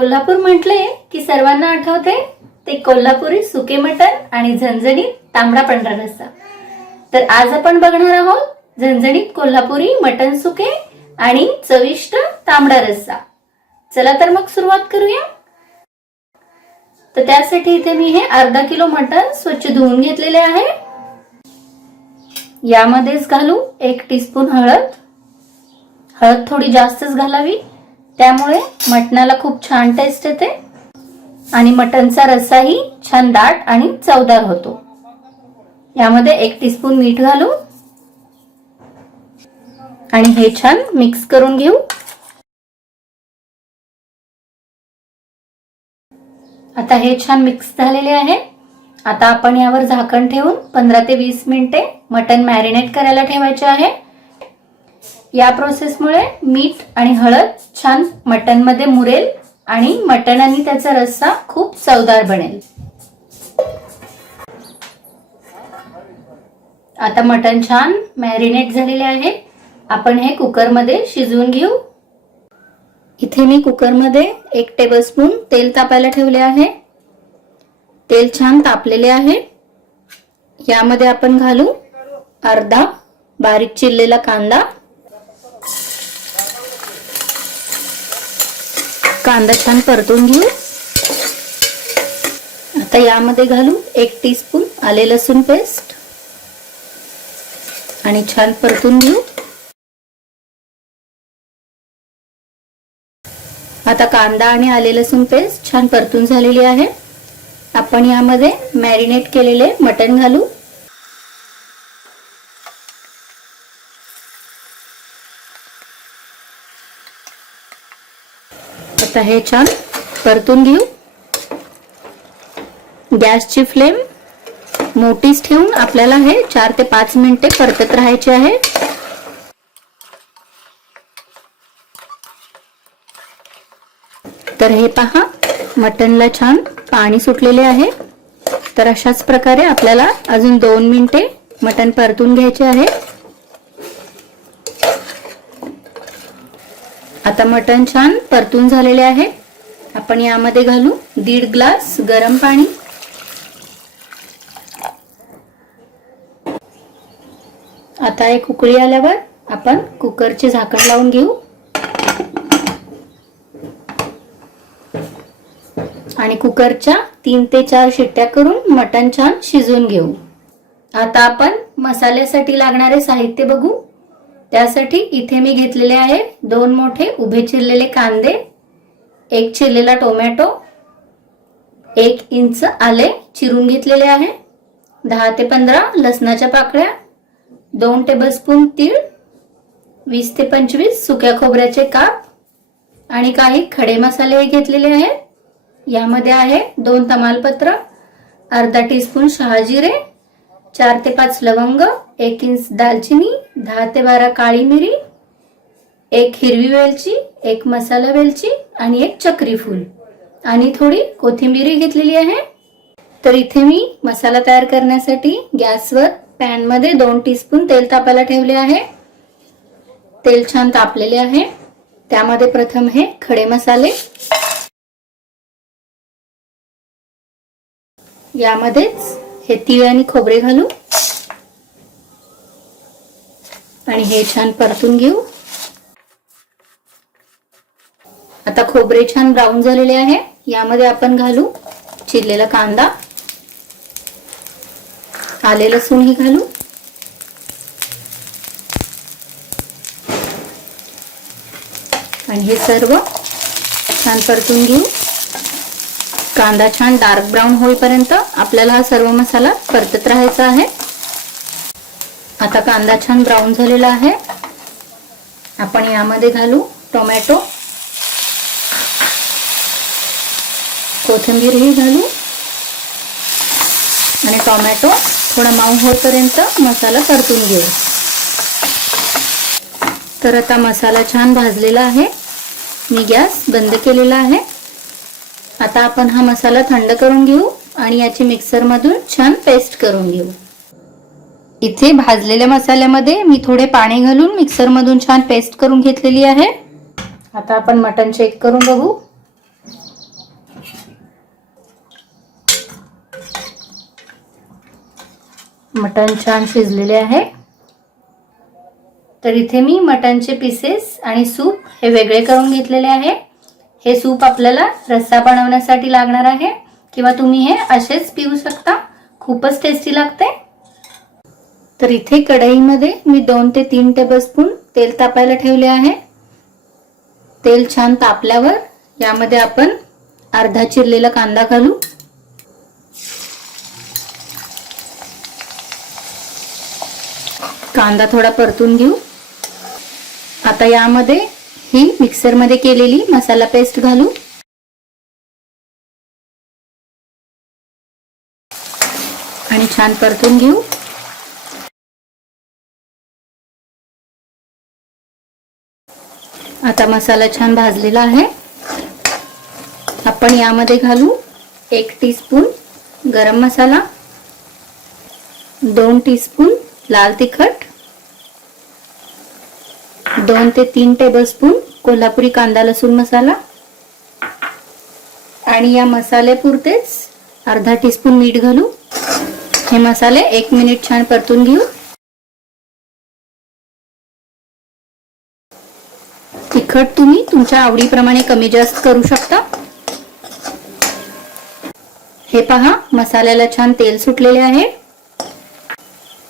कोल्हापूर म्हटले की सर्वांना आठवते ते कोल्हापुरी सुके मटण आणि झणझणीत तांबडा पांढरा रस्सा। तर आज आपण बघणार आहोत झणझणीत कोल्हापुरी मटण सुके आणि चविष्ट तांबडा रस्सा। चला तर मग सुरुवात करूया। तर त्यासाठी इथे मी हे अर्धा किलो मटण स्वच्छ धुवून घेतलेले आहे। यामध्येच घालू 1 टीस्पून हळद। हळद थोडी जास्तच घालावी, त्यामुळे मटणाला खूप छान टेस्ट येते आणि मटणचा रस्साही छान दाट आणि चवदार होतो। यामध्ये 1 टीस्पून मीठ घालू आणि हे छान मिक्स करून घेऊ। आता हे छान मिक्स झालेले आहे। आता आपण यावर झाकण ठेवून 15 ते 20 मिनिटे मटण मॅरिनेट करायला ठेवायचे आहे। या प्रोसेसमुळे मीठ आणि हळद छान मटण मध्ये मुरेल आणि मटण आणि त्याचा रस्सा खूप चवदार बनेल। आता मटण छान मॅरिनेट झालेले आहे। आपण हे कुकर मध्ये शिजवून घेऊ। इथे मी कुकर मध्ये 1 टेबलस्पून तेल तापायला ठेवले आहे। तेल छान तापलेले आहे। यामध्ये आपण घालू अर्धा बारीक चिरलेला कांदा। कांदा छान परतून घेऊ। आता यामध्ये घालू 1 टीस्पून आले लसूण पेस्ट आणि छान परतून घेऊ। आता कांदा आणि आले लसूण पेस्ट छान परतून झालेली आहे। आपण यामध्ये मॅरिनेट केलेले मटण घालू। आता हे छान परतून घेऊ। गॅसची फ्लेम मोठीच ठेवून आपल्याला हे 4 ते 5 मिनिटे परतत राहायचे आहे। तर हे पहा, मटणला छान पाणी सुटलेले आहे। तर अशाच प्रकारे आपल्याला अजून 2 मिनिटे मटण परतून घ्यायचे आहे। आता मटण छान परतून झालेले आहे। आपण यामध्ये घालू 1.5 ग्लास गरम पाणी। आता एक उकळी आल्यावर आपण कुकरचे झाकण लावून घेऊ आणि कुकरच्या 3 ते 4 शिट्ट्या करून मटण छान शिजवून घेऊ। आता आपण मसाल्यासाठी लागणारे साहित्य बघू। त्यासाठी इथे मी घेतलेले आहे 2 मोठे उभे चिरलेले कांदे, 1 चिरलेला टोमॅटो, 1 इंच आले चिरून घेतलेले आहे, 10 ते 15 लसणाच्या पाकळ्या, 2 टेबलस्पून तीळ, 20 ते 25 सुक्या खोबऱ्याचे काप आणि काही खडे मसाले घेतलेले आहेत। यामध्ये आहे 2 तमालपत्र, अर्धा टीस्पून शहाजिरे, 4 ते 5 लवंग, 1 इंच दालचिनी, 10 ते 12 काळी मिरी, 1 हिरवी वेलची, 1 मसाला वेलची आणि 1 चक्री फूल आणि थोडी कोथिंबीर घेतलेली आहे। तर इथे मी मसाला तयार करण्यासाठी गॅसवर पॅन मध्ये 2 टीस्पून तेल तापायला ठेवले आहे। तेल छान तापलेले आहे। त्यामध्ये प्रथम हे खडे मसाले, यामध्येच हे तीळ आणि खोबरे घालू आणि हे छान परतून घेऊ। आता खोबरे छान ब्राऊन झालेले आहे। यामध्ये आपण घालू चिरलेला कांदा, आले लसूण ही घालू आणि हे सर्व छान परतून घेऊ। कांदा छान डार्क ब्राऊन होईपर्यंत आपल्याला हा सर्व मसाला परतत राहायचा आहे। आता कांदा छान ब्राऊन झालेला आहे। आपण यामध्ये घालू टोमॅटो, कोथिंबीर ही घालू आणि टोमॅटो थोडा मऊ होईपर्यंत मसाला परतून घेऊ। तर आता मसाला छान भाजलेला आहे। मी गॅस बंद केलेला आहे। आता आपण हा मसाला थंड करून घेऊ आणि याची मिक्सर मधून छान पेस्ट करून घेऊ। इथे भाजलेल्या मसाल्यामध्ये मी थोडे पाणी घालून मिक्सर मधून छान पेस्ट करून घेतलेली आहे। आता आपण मटण चेक करून बघू। मटण छान शिजलेले आहे. तर इथे मी मटणचे पीसेस आणि सूप हे वेगळे करून घेतलेले आहे. हे सूप आपल्याला रस्सा बनवण्यासाठी लागणार आहे किंवा तुम्ही हे असेच पिऊ शकता. खूपच टेस्टी लागते. तर इथे कढईमध्ये मी 2 ते 3 टेबलस्पून तेल तापायला ठेवले आहे. तेल छान तापल्यावर यामध्ये आपण अर्धा चिरलेला कांदा घालू. कांदा थोडा परतून घेऊ. आता यामध्ये ही मिक्सरमध्ये केलेली मसाला पेस्ट घालू आणि छान परतून घेऊ. आता मसाला छान भाजलेला आहे. आपण यामध्ये घालू 1 टीस्पून गरम मसाला, 2 टीस्पून लाल तिखट, 2 ते 3 टेबलस्पून कोल्हापुरी कांदा लसूण मसाला आणि या मसाल्यापुरतेच अर्धा टीस्पून मीठ घालू. हे मसाले 1 मिनिट छान परतून घेऊ. तिखट तुम्ही तुमच्या आवडीप्रमाणे कमी जास्त करू शकता. हे पहा, मसाल्याला छान तेल सुटलेले आहे.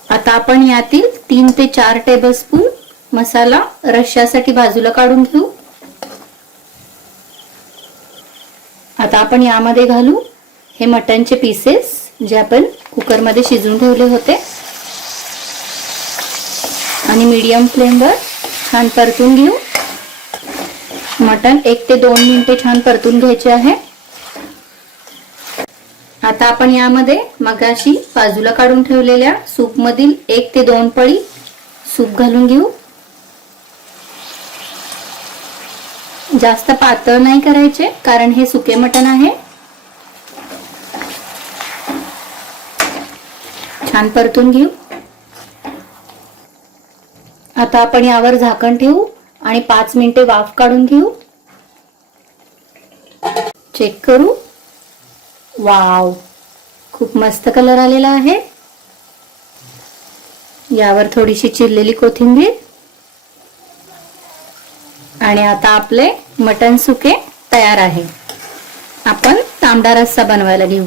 आता आपण यातील 3 ते 4 टेबलस्पून मसाला रश्श्यासाठी बाजूला काढून घेऊ. आता आपण यामध्ये घालू हे मटणचे पीसेस जे आपण कुकरमध्ये शिजवून ठेवले होते आणि मीडियम फ्लेमवर छान परतून घेऊ. मटण 1 ते 2 मिनिटे छान परतून घ्यायचे आहे. आता आपण यामध्ये मगाशी बाजूला काढून ठेवलेल्या सूप मधील 1 ते 2 पळी सूप घालून घेऊ. जास्त पातळ नाही करायचे कारण हे सुके मटण आहे. छान परतून घेऊ. आता आपण यावर झाकण ठेवू आणि 5 मिनिटे वाफ काढून घेऊ. चेक करू. वाव, खूप मस्त कलर आलेला आहे. यावर थोडीशी चिरलेली कोथिंबीर आणि आता आपले मटण सुके तयार आहे. आपण तांबडा रस्सा बनवायला घेऊ.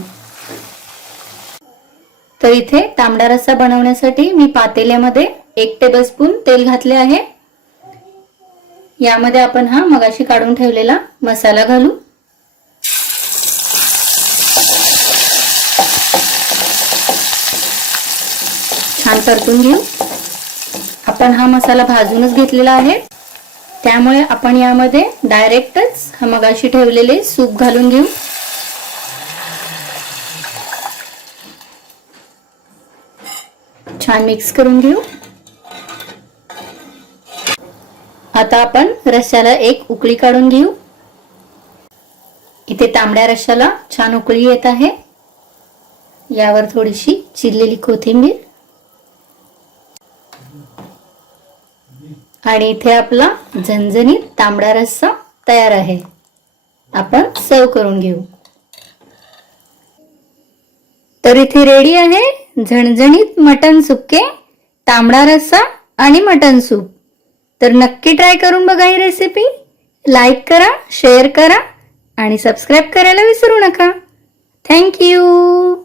तर इथे तांबडा रस्सा बनवण्यासाठी मी पातेल्यामध्ये 1 टेबलस्पून तेल घातले आहे. यामध्ये आपण हा मगाशी काढून ठेवलेला मसाला घालू. छान परतून घेऊ. आपण हा मसाला भाजूनच घेतलेला आहे त्यामुळे आपण यामध्ये डायरेक्टच हा मगाशी ठेवलेले सूप घालून घेऊ. छान मिक्स करून घेऊ. आता आपण रश्श्याला 1 उकळी काढून घेऊ. इथे तांबड्या रश्श्याला छान उकळी येत आहे. यावर थोडीशी चिरलेली कोथिंबीर आणि इथे आपला झणझणीत तांबडा रस्सा तयार आहे. आपण सर्व करून घेऊ. तर इथे रेडी आहे झणझणीत मटण सुक्के, तांबडा रस्सा आणि मटण सूप. तर नक्की ट्राय करून बघा ही रेसिपी. लाईक करा, शेअर करा आणि सबस्क्राईब करायला विसरू नका. Thank you.